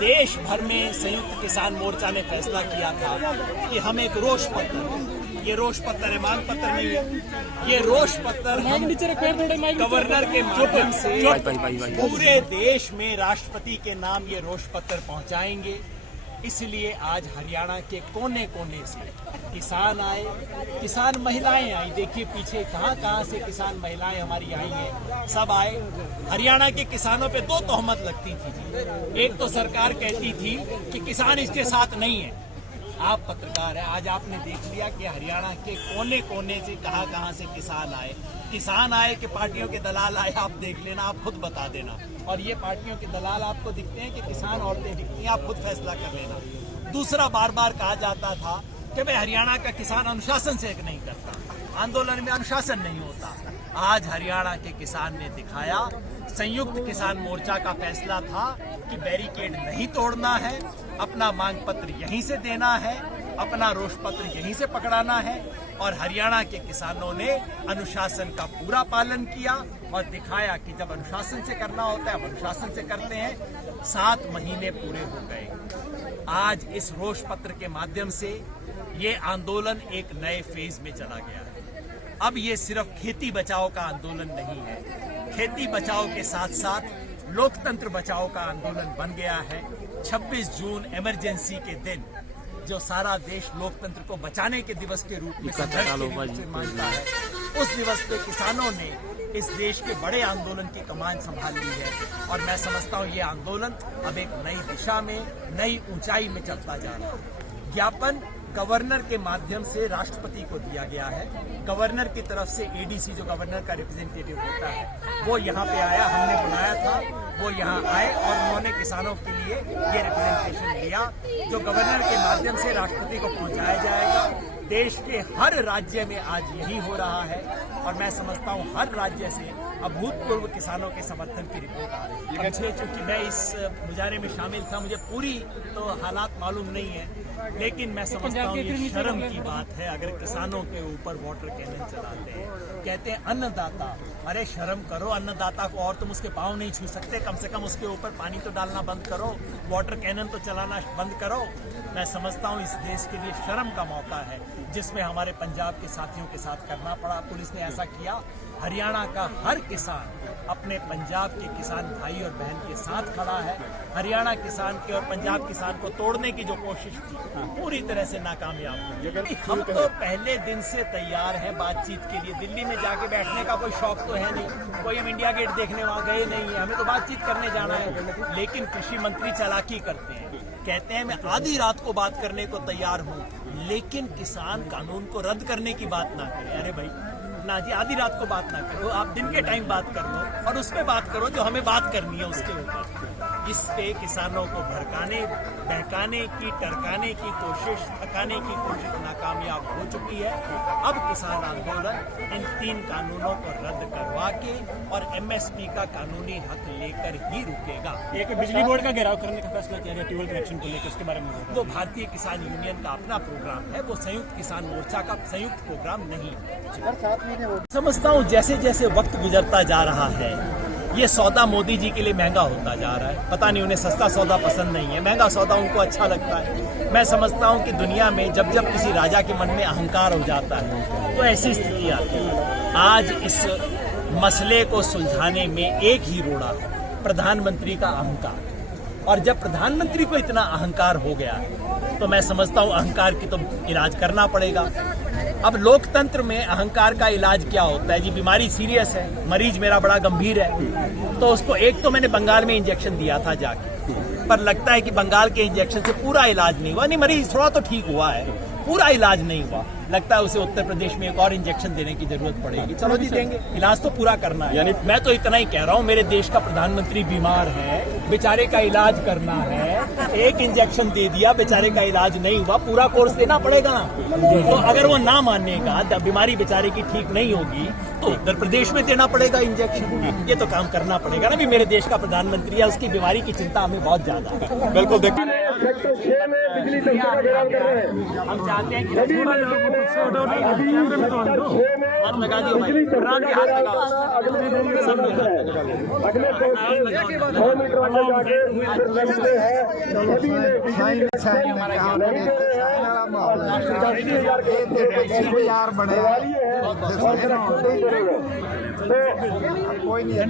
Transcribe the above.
देश भर में संयुक्त किसान मोर्चा ने फैसला किया था कि हम एक रोष पत्र, ये रोष पत्र है, मांग पत्र नहीं है, ये रोष पत्र हम गवर्नर के माध्यम से पूरे देश में राष्ट्रपति के नाम ये रोष पत्र पहुंचाएंगे। इसलिए आज हरियाणा के कोने कोने से किसान आए, किसान महिलाएं आई। देखिए पीछे कहां से किसान महिलाएं हमारी आई हैं, सब आए। हरियाणा के किसानों पे दो तोहमत लगती थी जी। एक तो सरकार कहती थी कि किसान इसके साथ नहीं है। आप पत्रकार हैं, आज आपने देख लिया कि हरियाणा के कोने कोने से कहां से किसान आए। किसान आए कि पार्टियों के दलाल आए, आप देख लेना, आप खुद बता देना। और ये पार्टियों के दलाल आपको दिखते हैं कि किसान औरतें दिखती हैं, आप खुद फैसला कर लेना। दूसरा, बार बार कहा जाता था कि भाई हरियाणा का किसान अनुशासन से नहीं करता, आंदोलन में अनुशासन नहीं होता। आज हरियाणा के किसान ने दिखाया, संयुक्त किसान मोर्चा का फैसला था कि बैरिकेड नहीं तोड़ना है, अपना मांग पत्र यहीं से देना है, अपना रोष पत्र यहीं से पकड़ाना है। और हरियाणा के किसानों ने अनुशासन का पूरा पालन किया और दिखाया कि जब अनुशासन से करना होता है, अनुशासन से करते हैं। 7 महीने पूरे हो गए। आज इस रोष पत्र के माध्यम से ये आंदोलन एक नए फेज में चला गया है। अब ये सिर्फ खेती बचाओ का आंदोलन नहीं है, खेती बचाओ के साथ साथ लोकतंत्र बचाओ का आंदोलन बन गया है। 26 जून इमरजेंसी के दिन, जो सारा देश लोकतंत्र को बचाने के दिवस के रूप में मानता है, उस दिवस पे किसानों ने इस देश के बड़े आंदोलन की कमान संभाल ली है। और मैं समझता हूँ ये आंदोलन अब एक नई दिशा में, नई ऊंचाई में चलता जा रहा है। ज्ञापन गवर्नर के माध्यम से राष्ट्रपति को दिया गया है। गवर्नर की तरफ से एडीसी, जो गवर्नर का रिप्रेजेंटेटिव होता है, वो यहाँ पे आया, हमने बुलाया था, वो यहाँ आए और उन्होंने किसानों के लिए ये रिप्रेजेंटेशन लिया, जो गवर्नर के माध्यम से राष्ट्रपति को पहुँचाया जाएगा। देश के हर राज्य में आज यही हो रहा है और मैं समझता हूँ हर राज्य से अभूतपूर्व किसानों के समर्थन की रिपोर्ट आ रही है। मुझे, चूंकि मैं इस मुजाहरे में शामिल था, मुझे पूरी तो हालात मालूम नहीं है, लेकिन मैं समझता हूँ ये शर्म की बात है अगर किसानों के ऊपर वाटर कैनन चलाते हैं। कहते हैं अन्नदाता, अरे शर्म करो, अन्नदाता को और तुम उसके पाँव नहीं छू सकते, कम से कम उसके ऊपर पानी तो डालना बंद करो, वाटर कैनन तो चलाना बंद करो। मैं समझता हूँ इस देश के लिए शर्म का मौका है, जिसमें हमारे पंजाब के साथियों के साथ करना पड़ा। पुलिस ने ऐसा किया। हरियाणा का हर किसान अपने पंजाब के किसान भाई और बहन के साथ खड़ा है। हरियाणा किसान के और पंजाब किसान को तोड़ने की जो कोशिश थी, पूरी तरह से नाकामयाब हुई। हम तो पहले दिन से तैयार हैं बातचीत के लिए। दिल्ली में जाके बैठने का कोई शौक तो है नहीं, कोई हम इंडिया गेट देखने वहाँ गए नहीं है, हमें तो बातचीत करने जाना है। लेकिन कृषि मंत्री चालाकी करते हैं, कहते हैं मैं आधी रात को बात करने को तैयार हूँ, लेकिन किसान कानून को रद्द करने की बात ना करें। अरे भाई ना जी, आधी रात को बात ना करो, आप दिन के टाइम बात कर लो और उस पे बात करो जो हमें बात करनी है उसके ऊपर। इस पे किसानों को भड़काने, बहकाने की, टरकाने की कोशिश, थकाने की कोशिश नाकामयाब हो चुकी है। अब किसान आंदोलन इन 3 कानूनों को रद्द करवा के और एमएसपी का कानूनी हक लेकर ही रुकेगा। एक बिजली बोर्ड का घेराव करने का फैसला किया गया ट्यूबवेल कनेक्शन को लेकर, उसके बारे में वो भारतीय किसान यूनियन का अपना प्रोग्राम है, वो संयुक्त किसान मोर्चा का संयुक्त प्रोग्राम नहीं है। समझता हूँ जैसे जैसे वक्त गुजरता जा रहा है, ये सौदा मोदी जी के लिए महंगा होता जा रहा है। पता नहीं उन्हें सस्ता सौदा पसंद नहीं है, महंगा सौदा उनको अच्छा लगता है। मैं समझता हूँ कि दुनिया में जब जब किसी राजा के मन में अहंकार हो जाता है तो ऐसी स्थिति आती है। आज इस मसले को सुलझाने में एक ही रोड़ा है, प्रधानमंत्री का अहंकार। और जब प्रधानमंत्री को इतना अहंकार हो गया तो मैं समझता हूँ अहंकार की तो इलाज करना पड़ेगा। अब लोकतंत्र में अहंकार का इलाज क्या होता है जी? बीमारी सीरियस है, मरीज मेरा बड़ा गंभीर है, तो उसको एक तो मैंने बंगाल में इंजेक्शन दिया था जाके, पर लगता है कि बंगाल के इंजेक्शन से पूरा इलाज नहीं हुआ। नहीं, मरीज थोड़ा तो ठीक हुआ है, पूरा इलाज नहीं हुआ। लगता है उसे उत्तर प्रदेश में एक और इंजेक्शन देने की जरूरत पड़ेगी। चलो जी देंगे, इलाज तो पूरा करना है। यानी मैं तो इतना ही कह रहा हूँ, मेरे देश का प्रधानमंत्री बीमार है, बेचारे का इलाज करना है, एक इंजेक्शन दे दिया, बेचारे का इलाज नहीं हुआ, पूरा कोर्स देना पड़ेगा ना। तो अगर वो ना मानेगा, बीमारी बेचारे की ठीक नहीं होगी, तो उत्तर प्रदेश में देना पड़ेगा इंजेक्शन। ये तो काम करना पड़ेगा ना। भी मेरे देश का प्रधानमंत्री है, उसकी बीमारी की चिंता हमें बहुत ज्यादा है। बिल्कुल देखिए, सेक्टर 6 में बिजली दफ्तर का घेराव कर रहे हैं। हम चाहते हैं कि हाथ लगा दियो भाई, इमरान के हाथ लगाओ। अगले 100 मीटर आगे जाके फिर लगते हैं सभी ने बिजली कोई नहीं